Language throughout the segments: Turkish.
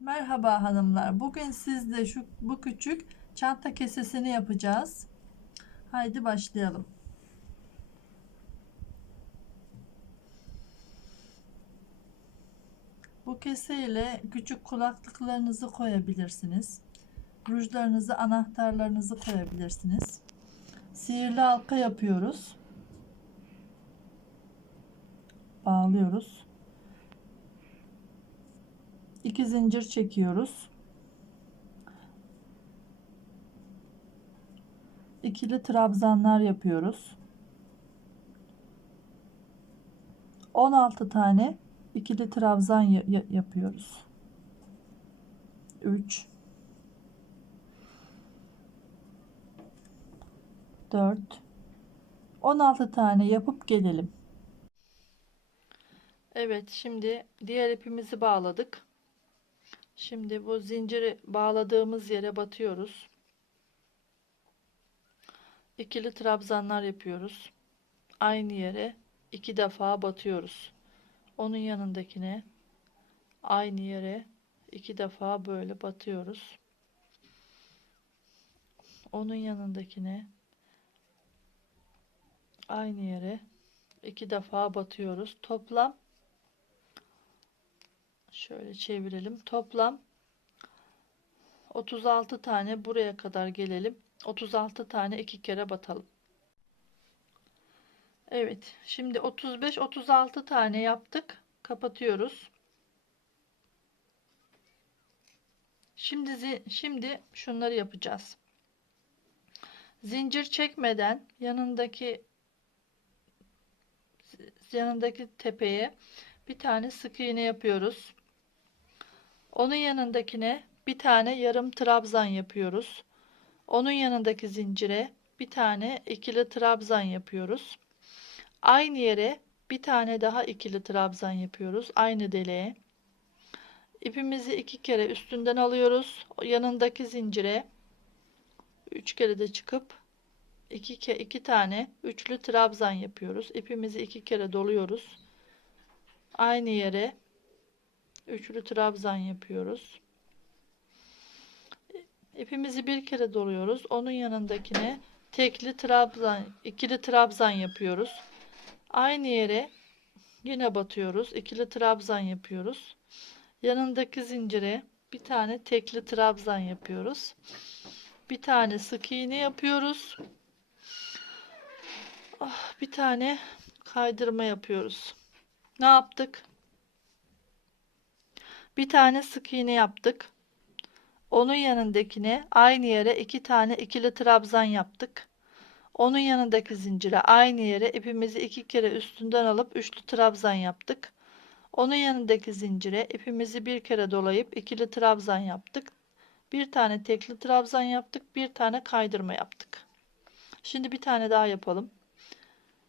Merhaba hanımlar. Bugün sizle şu bu küçük çanta kesesini yapacağız. Haydi başlayalım. Bu kese ile küçük kulaklıklarınızı koyabilirsiniz. Rujlarınızı, anahtarlarınızı koyabilirsiniz. Sihirli halka yapıyoruz. Bağlıyoruz. İki zincir çekiyoruz. İkili trabzanlar yapıyoruz. 16 tane ikili trabzan ya- ya- yapıyoruz. 3 4 16 tane yapıp gelelim. Evet, şimdi diğer ipimizi bağladık. Şimdi bu zinciri bağladığımız yere batıyoruz. İkili trabzanlar yapıyoruz. Aynı yere iki defa batıyoruz. Onun yanındakine aynı yere iki defa böyle batıyoruz. Onun yanındakine aynı yere iki defa batıyoruz. Toplam şöyle çevirelim. Toplam 36 tane buraya kadar gelelim. 36 tane iki kere batalım. Evet, şimdi 35 36 tane yaptık. Kapatıyoruz. Şimdi şimdi şunları yapacağız. Zincir çekmeden yanındaki yanındaki tepeye bir tane sık iğne yapıyoruz. Onun yanındakine bir tane yarım trabzan yapıyoruz. Onun yanındaki zincire bir tane ikili trabzan yapıyoruz. Aynı yere bir tane daha ikili trabzan yapıyoruz. Aynı deliğe. İpimizi iki kere üstünden alıyoruz. Yanındaki zincire üç kere de çıkıp iki, ke iki tane üçlü trabzan yapıyoruz. İpimizi iki kere doluyoruz. Aynı yere üçlü trabzan yapıyoruz. İpimizi bir kere doluyoruz. Onun yanındakine tekli trabzan, ikili trabzan yapıyoruz. Aynı yere yine batıyoruz. İkili trabzan yapıyoruz. Yanındaki zincire bir tane tekli trabzan yapıyoruz. Bir tane sık iğne yapıyoruz. Ah, bir tane kaydırma yapıyoruz. Ne yaptık? Bir tane sık iğne yaptık. Onun yanındakine aynı yere iki tane ikili trabzan yaptık. Onun yanındaki zincire aynı yere ipimizi iki kere üstünden alıp üçlü trabzan yaptık. Onun yanındaki zincire ipimizi bir kere dolayıp ikili trabzan yaptık. Bir tane tekli trabzan yaptık. Bir tane kaydırma yaptık. Şimdi bir tane daha yapalım.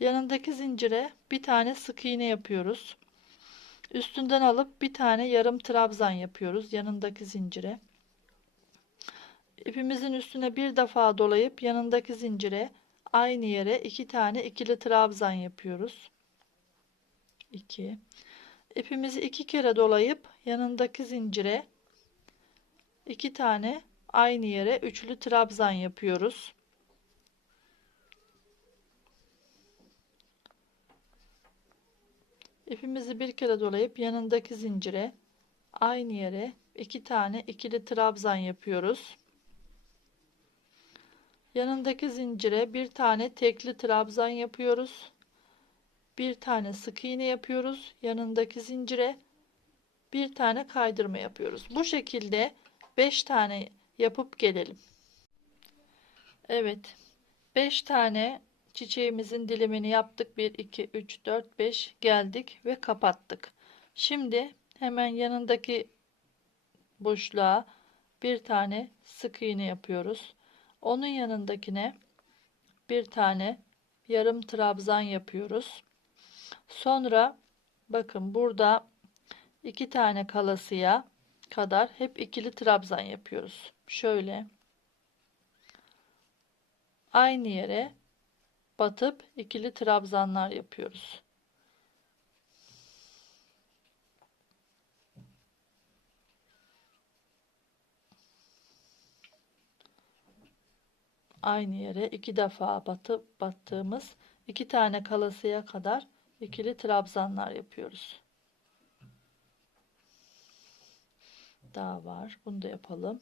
Yanındaki zincire bir tane sık iğne yapıyoruz. Üstünden alıp bir tane yarım trabzan yapıyoruz yanındaki zincire. İpimizin üstüne bir defa dolayıp yanındaki zincire aynı yere iki tane ikili trabzan yapıyoruz. 2 İpimizi iki kere dolayıp yanındaki zincire iki tane aynı yere üçlü trabzan yapıyoruz. İpimizi bir kere dolayıp yanındaki zincire aynı yere iki tane ikili trabzan yapıyoruz. Yanındaki zincire bir tane tekli trabzan yapıyoruz. Bir tane sık iğne yapıyoruz. Yanındaki zincire bir tane kaydırma yapıyoruz. Bu şekilde 5 tane yapıp gelelim. Evet. 5 tane çiçeğimizin dilimini yaptık. 1 2 3 4 5 geldik ve kapattık. Şimdi hemen yanındaki boşluğa bir tane sık iğne yapıyoruz. Onun yanındakine bir tane yarım trabzan yapıyoruz. Sonra bakın burada iki tane kalasıya kadar hep ikili trabzan yapıyoruz. Şöyle aynı yere batıp ikili trabzanlar yapıyoruz. Aynı yere iki defa batıp battığımız iki tane kalasıya kadar ikili trabzanlar yapıyoruz. Daha var. Bunu da yapalım.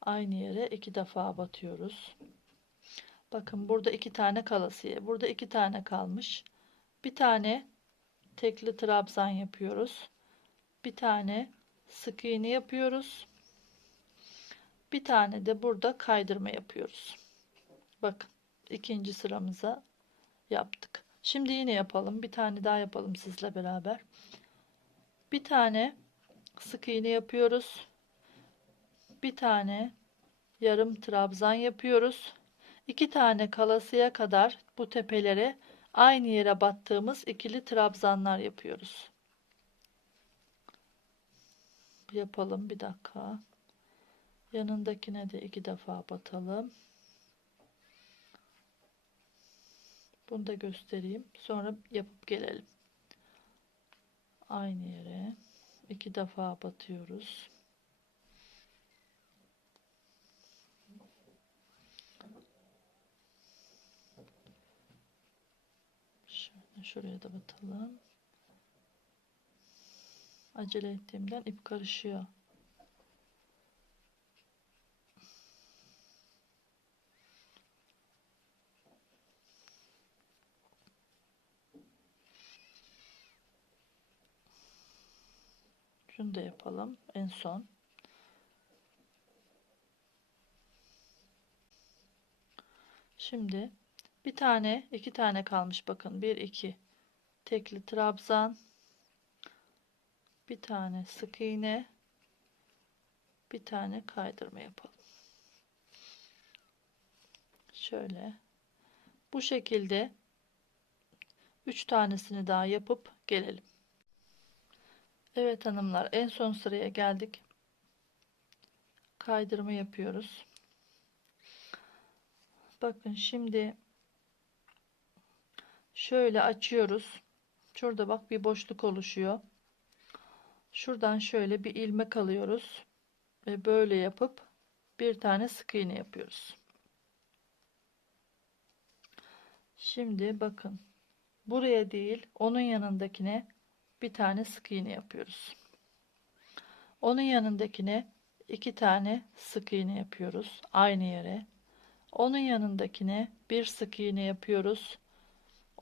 Aynı yere iki defa batıyoruz. Bakın burada iki tane kalasıya. Burada iki tane kalmış. Bir tane tekli trabzan yapıyoruz. Bir tane sık iğne yapıyoruz. Bir tane de burada kaydırma yapıyoruz. Bakın ikinci sıramıza yaptık. Şimdi yine yapalım. Bir tane daha yapalım sizle beraber. Bir tane sık iğne yapıyoruz. Bir tane yarım trabzan yapıyoruz. İki tane kalasıya kadar bu tepelere aynı yere battığımız ikili trabzanlar yapıyoruz. Yapalım bir dakika. Yanındakine de iki defa batalım. Bunu da göstereyim. Sonra yapıp gelelim. Aynı yere iki defa batıyoruz. Şöyle şuraya da batalım. Acele ettiğimden ip karışıyor. Şunu da yapalım en son. Şimdi bir tane, iki tane kalmış bakın. Bir, iki. Tekli trabzan. Bir tane sık iğne. Bir tane kaydırma yapalım. Şöyle. Bu şekilde üç tanesini daha yapıp gelelim. Evet hanımlar en son sıraya geldik. Kaydırma yapıyoruz. Bakın şimdi şöyle açıyoruz. Şurada bak bir boşluk oluşuyor. Şuradan şöyle bir ilmek alıyoruz ve böyle yapıp bir tane sık iğne yapıyoruz. Şimdi bakın buraya değil onun yanındakine bir tane sık iğne yapıyoruz. Onun yanındakine iki tane sık iğne yapıyoruz aynı yere. Onun yanındakine bir sık iğne yapıyoruz.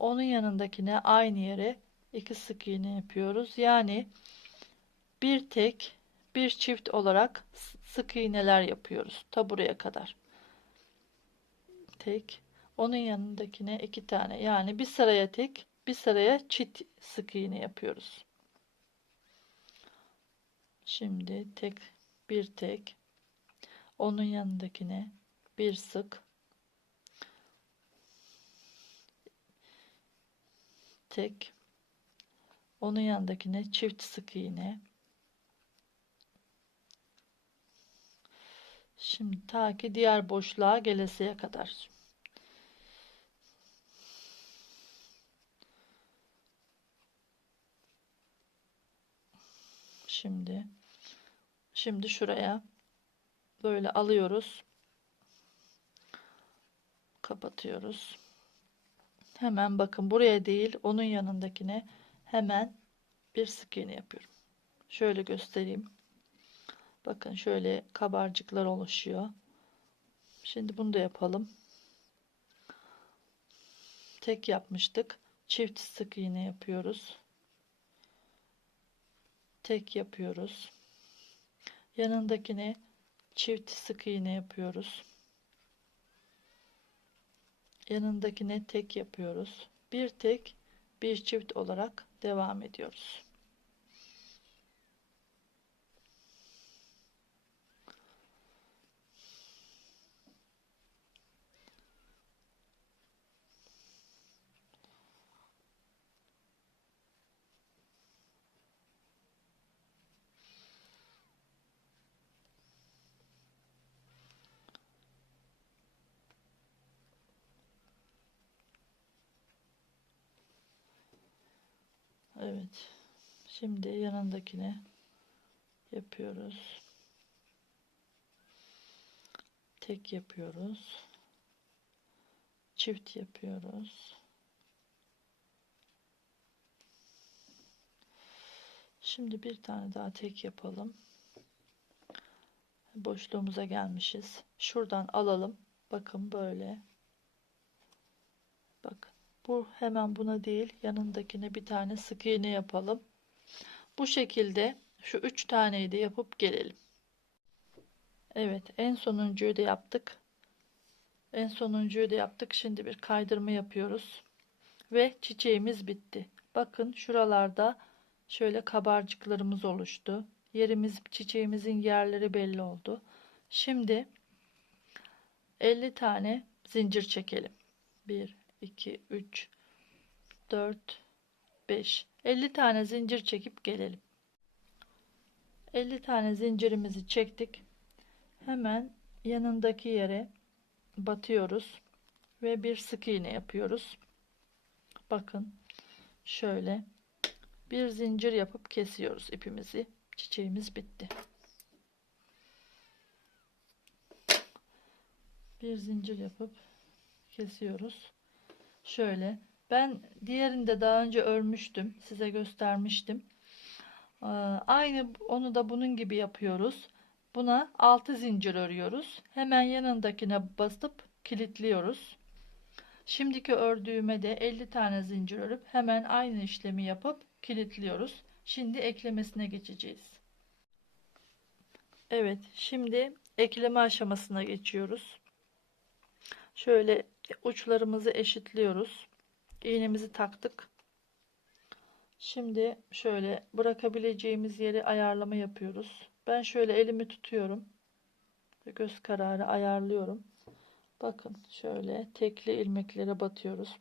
Onun yanındakine aynı yere iki sık iğne yapıyoruz. Yani bir tek bir çift olarak sık iğneler yapıyoruz. Ta buraya kadar. Tek. Onun yanındakine iki tane. Yani bir sıraya tek, bir sıraya çift sık iğne yapıyoruz. Şimdi tek bir tek onun yanındakine bir sık tek onun yanındakine çift sık iğne. Şimdi ta ki diğer boşluğa gelesiye kadar. Şimdi şimdi şuraya böyle alıyoruz. Kapatıyoruz hemen bakın buraya değil onun yanındakine hemen bir sık iğne yapıyorum. Şöyle göstereyim. Bakın şöyle kabarcıklar oluşuyor. Şimdi bunu da yapalım. Tek yapmıştık. Çift sık iğne yapıyoruz. Tek yapıyoruz. Yanındakine çift sık iğne yapıyoruz yanındakine tek yapıyoruz. Bir tek bir çift olarak devam ediyoruz Evet. Şimdi yanındakine yapıyoruz. tek yapıyoruz. Çift yapıyoruz. Şimdi bir tane daha tek yapalım. Boşluğumuza gelmişiz. Şuradan alalım. Bakın böyle. Bakın. Bu hemen buna değil, yanındakine bir tane sık iğne yapalım. Bu şekilde şu üç taneyi de yapıp gelelim. Evet, en sonuncuyu da yaptık. En sonuncuyu da yaptık. Şimdi bir kaydırma yapıyoruz. Ve çiçeğimiz bitti. Bakın şuralarda şöyle kabarcıklarımız oluştu. Yerimiz, çiçeğimizin yerleri belli oldu. Şimdi 50 tane zincir çekelim. 1, 2, 3, 4, 5. 50 tane zincir çekip gelelim. 50 tane zincirimizi çektik. Hemen yanındaki yere batıyoruz ve bir sık iğne yapıyoruz. Bakın şöyle bir zincir yapıp kesiyoruz ipimizi. Çiçeğimiz bitti. Bir zincir yapıp kesiyoruz. Şöyle ben diğerinde daha önce örmüştüm. Size göstermiştim. Ee, Aynı onu da bunun gibi yapıyoruz. Buna 6 zincir örüyoruz. Hemen yanındakine basıp kilitliyoruz. Şimdiki ördüğüme de 50 tane zincir örüp hemen aynı işlemi yapıp kilitliyoruz. Şimdi eklemesine geçeceğiz. Evet, şimdi ekleme aşamasına geçiyoruz. Şöyle uçlarımızı eşitliyoruz. İğnemizi taktık. Şimdi şöyle bırakabileceğimiz yeri ayarlama yapıyoruz. Ben şöyle elimi tutuyorum. Göz kararı ayarlıyorum. Bakın şöyle tekli ilmeklere batıyoruz.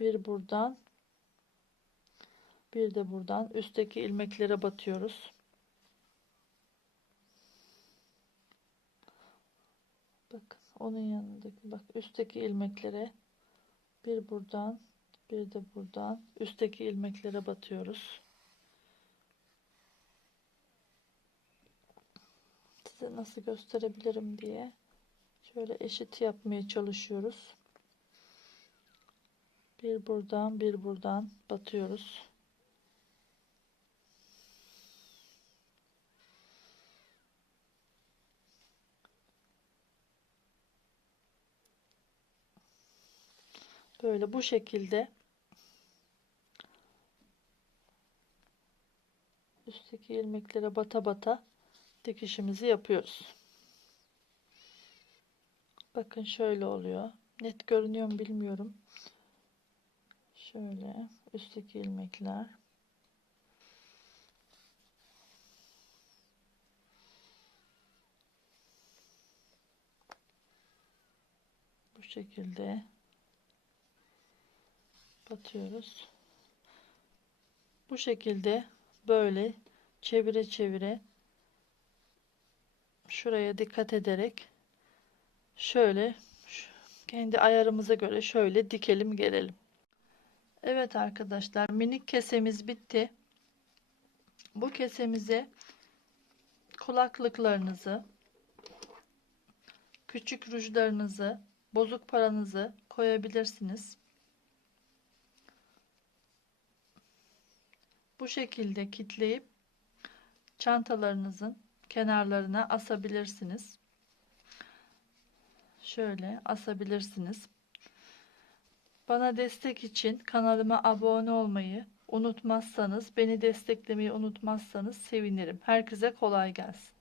Bir buradan bir de buradan üstteki ilmeklere batıyoruz. Bakın onun yanındaki bak üstteki ilmeklere bir buradan bir de buradan üstteki ilmeklere batıyoruz. Size nasıl gösterebilirim diye şöyle eşit yapmaya çalışıyoruz. Bir buradan bir buradan batıyoruz. Böyle bu şekilde üstteki ilmeklere bata bata dikişimizi yapıyoruz. Bakın şöyle oluyor. Net görünüyor mu bilmiyorum. Şöyle üstteki ilmekler. Bu şekilde batıyoruz. Bu şekilde böyle çevire çevire şuraya dikkat ederek şöyle kendi ayarımıza göre şöyle dikelim gelelim. Evet arkadaşlar minik kesemiz bitti. Bu kesemize kulaklıklarınızı, küçük rujlarınızı, bozuk paranızı koyabilirsiniz. Bu şekilde kitleyip çantalarınızın kenarlarına asabilirsiniz. Şöyle asabilirsiniz. Bana destek için kanalıma abone olmayı unutmazsanız, beni desteklemeyi unutmazsanız sevinirim. Herkese kolay gelsin.